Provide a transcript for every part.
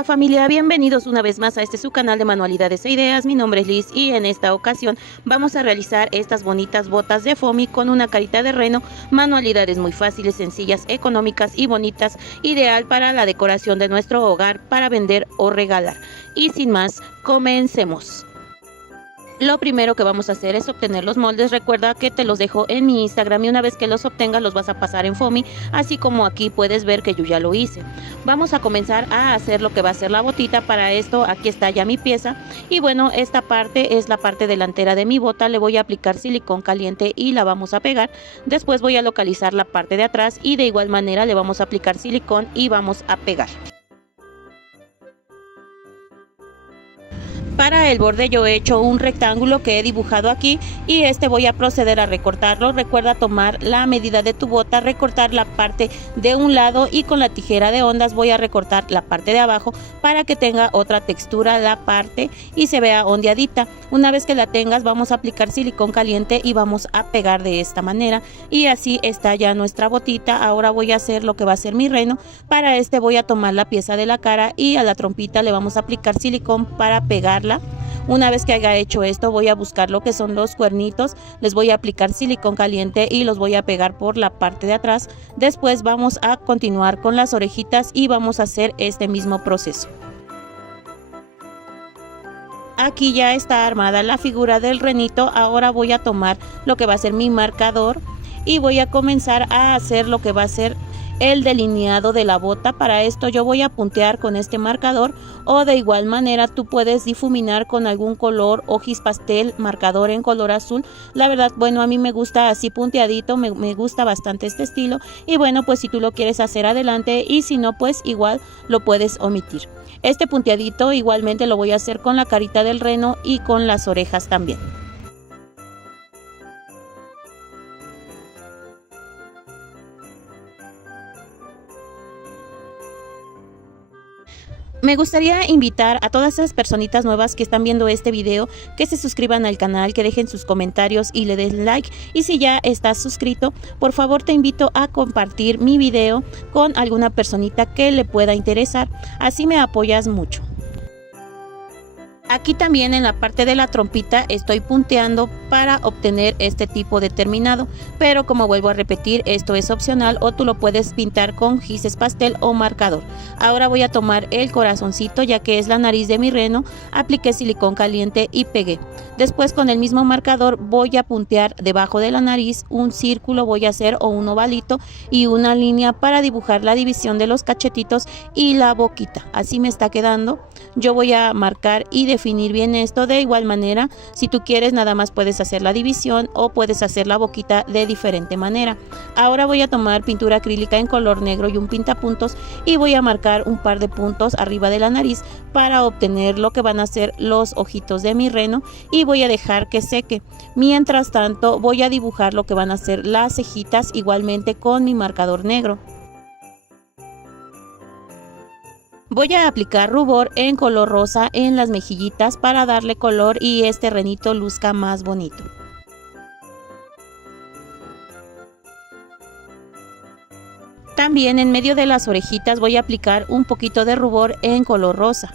Hola familia, bienvenidos una vez más a este su canal de manualidades e ideas. Mi nombre es Liz y en esta ocasión vamos a realizar estas bonitas botas de foamy con una carita de reno. Manualidades muy fáciles, sencillas, económicas y bonitas, ideal para la decoración de nuestro hogar, para vender o regalar. Y sin más, comencemos. Lo primero que vamos a hacer es obtener los moldes. Recuerda que te los dejo en mi Instagram y una vez que los obtengas los vas a pasar en foamy, así como aquí puedes ver que yo ya lo hice. Vamos a comenzar a hacer lo que va a ser la botita. Para esto aquí está ya mi pieza y bueno, esta parte es la parte delantera de mi bota. Le voy a aplicar silicón caliente y la vamos a pegar. Después voy a localizar la parte de atrás y de igual manera le vamos a aplicar silicón y vamos a pegar. Para el borde yo he hecho un rectángulo que he dibujado aquí y voy a proceder a recortarlo. Recuerda tomar la medida de tu bota, recortar la parte de un lado y con la tijera de ondas voy a recortar la parte de abajo para que tenga otra textura la parte y se vea ondeadita. Una vez que la tengas vamos a aplicar silicón caliente y vamos a pegar de esta manera y así está ya nuestra botita. Ahora voy a hacer lo que va a ser mi reno. Para voy a tomar la pieza de la cara y a la trompita le vamos a aplicar silicón para pegarla. Una vez que haya hecho esto voy a buscar lo que son los cuernitos, les voy a aplicar silicón caliente y los voy a pegar por la parte de atrás. Después vamos a continuar con las orejitas y vamos a hacer este mismo proceso. Aquí ya está armada la figura del renito. Ahora voy a tomar lo que va a ser mi marcador y voy a comenzar a hacer lo que va a ser el delineado de la bota. Para esto yo voy a puntear con este marcador o de igual manera tú puedes difuminar con algún color, ojis pastel, marcador en color azul. La verdad, bueno, a mí me gusta así punteadito, me gusta bastante este estilo y bueno, pues si tú lo quieres hacer adelante y si no, pues igual lo puedes omitir. Este punteadito igualmente lo voy a hacer con la carita del reno y con las orejas también. Me gustaría invitar a todas esas personitas nuevas que están viendo este video que se suscriban al canal, que dejen sus comentarios y le den like. Y si ya estás suscrito, por favor te invito a compartir mi video con alguna personita que le pueda interesar. Así me apoyas mucho. Aquí también en la parte de la trompita estoy punteando para obtener este tipo de terminado, pero como vuelvo a repetir, esto es opcional o tú lo puedes pintar con gises pastel o marcador. Ahora voy a tomar el corazoncito, ya que es la nariz de mi reno, apliqué silicón caliente y pegué. Después con el mismo marcador voy a puntear debajo de la nariz un círculo, voy a hacer o un ovalito y una línea para dibujar la división de los cachetitos y la boquita. Así me está quedando. Yo voy a marcar y definir bien esto. De igual manera, si tú quieres nada más puedes hacer la división o puedes hacer la boquita de diferente manera. Ahora voy a tomar pintura acrílica en color negro y un pintapuntos y voy a marcar un par de puntos arriba de la nariz para obtener lo que van a ser los ojitos de mi reno y voy a dejar que seque. Mientras tanto voy a dibujar lo que van a ser las cejitas igualmente con mi marcador negro. Voy a aplicar rubor en color rosa en las mejillitas para darle color y este renito luzca más bonito. También en medio de las orejitas voy a aplicar un poquito de rubor en color rosa.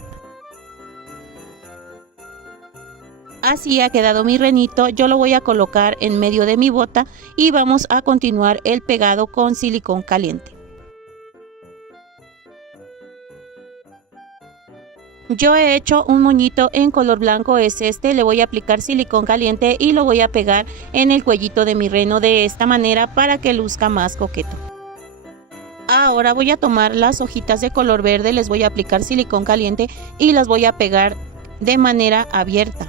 Así ha quedado mi renito. Yo lo voy a colocar en medio de mi bota y vamos a continuar el pegado con silicón caliente. Yo he hecho un moñito en color blanco, es le voy a aplicar silicón caliente y lo voy a pegar en el cuellito de mi reno de esta manera para que luzca más coqueto. Ahora voy a tomar las hojitas de color verde, les voy a aplicar silicón caliente y las voy a pegar de manera abierta.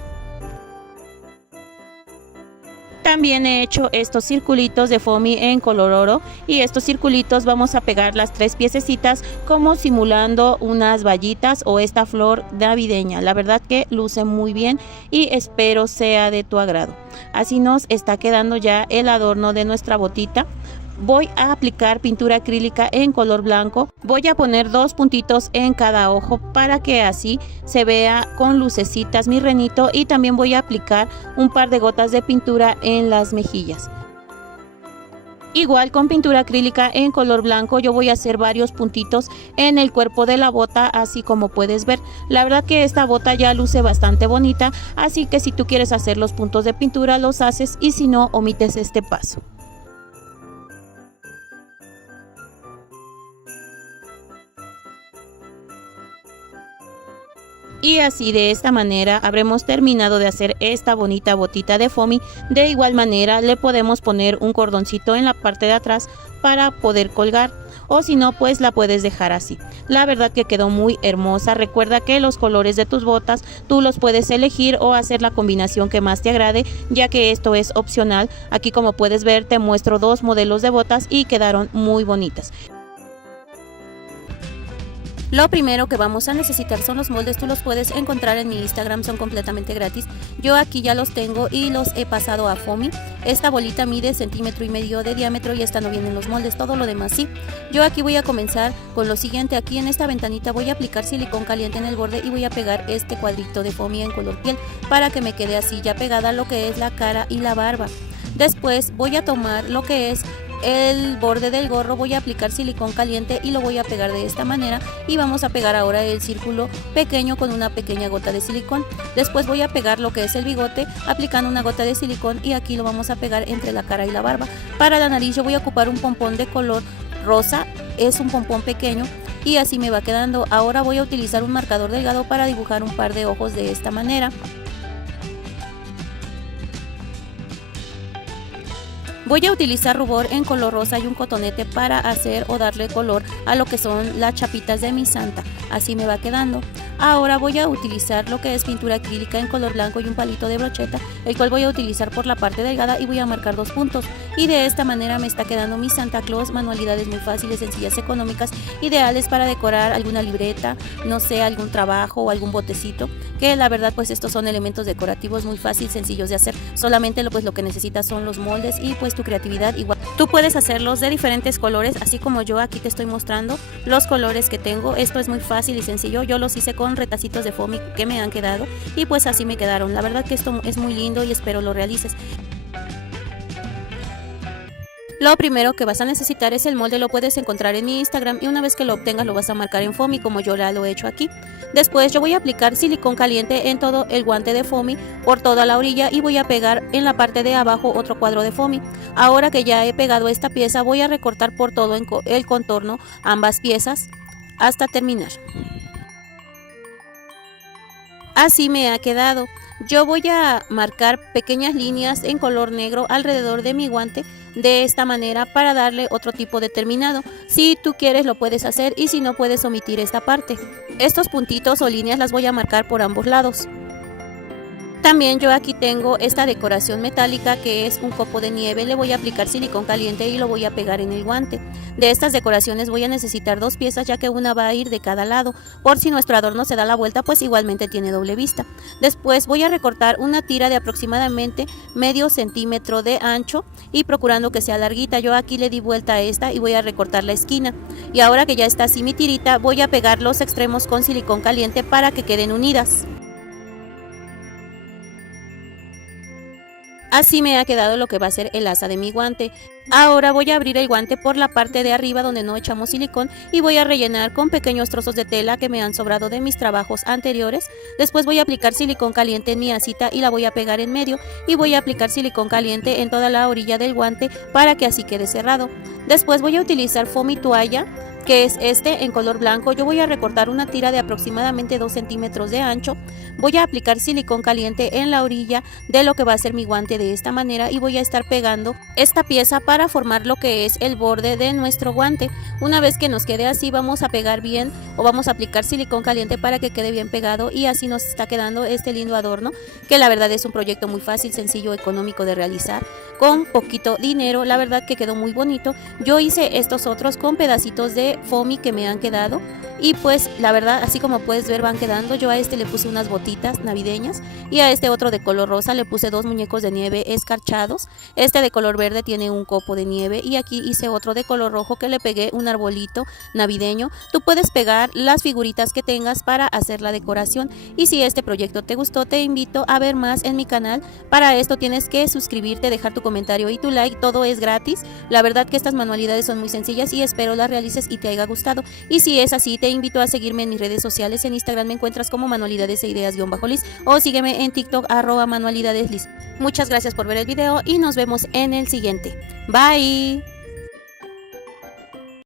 También he hecho estos circulitos de foamy en color oro y estos circulitos vamos a pegar las tres piececitas como simulando unas vallitas o esta flor navideña. La verdad que luce muy bien y espero sea de tu agrado. Así nos está quedando ya el adorno de nuestra botita. Voy a aplicar pintura acrílica en color blanco. Voy a poner 2 puntitos en cada ojo para que así se vea con lucecitas mi renito y también voy a aplicar un par de gotas de pintura en las mejillas. Igual con pintura acrílica en color blanco yo voy a hacer varios puntitos en el cuerpo de la bota, así como puedes ver. La verdad que esta bota ya luce bastante bonita, así que si tú quieres hacer los puntos de pintura los haces y si no omites este paso. Y así de esta manera habremos terminado de hacer esta bonita botita de foamy. De igual manera le podemos poner un cordoncito en la parte de atrás para poder colgar, o si no pues la puedes dejar así. La verdad que quedó muy hermosa. Recuerda que los colores de tus botas tú los puedes elegir o hacer la combinación que más te agrade, ya que esto es opcional. Aquí como puedes ver te muestro dos modelos de botas y quedaron muy bonitas. Lo primero que vamos a necesitar son los moldes. Tú los puedes encontrar en mi Instagram, son completamente gratis. Yo aquí ya los tengo y los he pasado a foamy. Esta bolita mide 1,5 centímetros de diámetro y esta no viene en los moldes, todo lo demás sí. Yo aquí voy a comenzar con lo siguiente. Aquí en esta ventanita voy a aplicar silicón caliente en el borde y voy a pegar este cuadrito de foamy en color piel para que me quede así ya pegada lo que es la cara y la barba. Después voy a tomar lo que es el borde del gorro, voy a aplicar silicón caliente y lo voy a pegar de esta manera y vamos a pegar ahora el círculo pequeño con una pequeña gota de silicón. Después voy a pegar lo que es el bigote aplicando una gota de silicón y aquí lo vamos a pegar entre la cara y la barba. Para la nariz yo voy a ocupar un pompón de color rosa, es un pompón pequeño y así me va quedando. Ahora voy a utilizar un marcador delgado para dibujar un par de ojos de esta manera. Voy a utilizar rubor en color rosa y un cotonete para hacer o darle color a lo que son las chapitas de mi santa. Así me va quedando. Ahora voy a utilizar lo que es pintura acrílica en color blanco y un palito de brocheta, el cual voy a utilizar por la parte delgada y voy a marcar 2 puntos. Y de esta manera me está quedando mi Santa Claus. Manualidades muy fáciles, sencillas, económicas, ideales para decorar alguna libreta, no sé, algún trabajo o algún botecito, que la verdad pues estos son elementos decorativos muy fáciles, sencillos de hacer. Solamente lo que necesitas son los moldes y pues tu creatividad. Igual tú puedes hacerlos de diferentes colores, así como yo aquí te estoy mostrando los colores que tengo. Esto es muy fácil y sencillo. Yo los hice con retacitos de foamy que me han quedado y pues así me quedaron. La verdad que esto es muy lindo y espero lo realices. Lo primero que vas a necesitar es el molde, lo puedes encontrar en mi Instagram y una vez que lo obtengas lo vas a marcar en foamy como yo lo he hecho aquí. Después yo voy a aplicar silicón caliente en todo el guante de foamy por toda la orilla y voy a pegar en la parte de abajo otro cuadro de foamy. Ahora que ya he pegado esta pieza voy a recortar por todo el contorno ambas piezas hasta terminar. Así me ha quedado. Yo voy a marcar pequeñas líneas en color negro alrededor de mi guante de esta manera para darle otro tipo de terminado. Si tú quieres lo puedes hacer y si no puedes omitir esta parte. Estos puntitos o líneas las voy a marcar por ambos lados. También yo aquí tengo esta decoración metálica que es un copo de nieve. Le voy a aplicar silicón caliente y lo voy a pegar en el guante. De estas decoraciones voy a necesitar 2 piezas ya que una va a ir de cada lado. Por si nuestro adorno se da la vuelta pues igualmente tiene doble vista. Después voy a recortar una tira de aproximadamente medio centímetro de ancho y procurando que sea larguita. Yo aquí le di vuelta a esta y voy a recortar la esquina. Y ahora que ya está así mi tirita voy a pegar los extremos con silicón caliente para que queden unidas. Así me ha quedado lo que va a ser el asa de mi guante. Ahora voy a abrir el guante por la parte de arriba donde no echamos silicón y voy a rellenar con pequeños trozos de tela que me han sobrado de mis trabajos anteriores. Después voy a aplicar silicón caliente en mi asita y la voy a pegar en medio y voy a aplicar silicón caliente en toda la orilla del guante para que así quede cerrado. Después voy a utilizar foamy toalla, que es este en color blanco. Yo voy a recortar una tira de aproximadamente 2 centímetros de ancho. Voy a aplicar silicón caliente en la orilla de lo que va a ser mi guante de esta manera y voy a estar pegando esta pieza para formar lo que es el borde de nuestro guante. Una vez que nos quede así vamos a pegar bien o vamos a aplicar silicón caliente para que quede bien pegado y así nos está quedando este lindo adorno, que la verdad es un proyecto muy fácil, sencillo, económico de realizar con poquito dinero. La verdad que quedó muy bonito. Yo hice estos otros con pedacitos de de foamy que me han quedado. Y pues la verdad, así como puedes ver, van quedando. Yo a este le puse unas botitas navideñas y a este otro de color rosa le puse 2 muñecos de nieve escarchados. Este de color verde tiene un copo de nieve y aquí hice otro de color rojo que le pegué un arbolito navideño. Tú puedes pegar las figuritas que tengas para hacer la decoración. Y si este proyecto te gustó, te invito a ver más en mi canal. Para esto tienes que suscribirte, dejar tu comentario y tu like, todo es gratis. La verdad que estas manualidades son muy sencillas y espero las realices y te haya gustado. Y si es así, te invito a seguirme en mis redes sociales. En Instagram me encuentras como manualidades e ideas-liz o sígueme en TikTok @manualidadesliz. Muchas gracias por ver el video y nos vemos en el siguiente. Bye.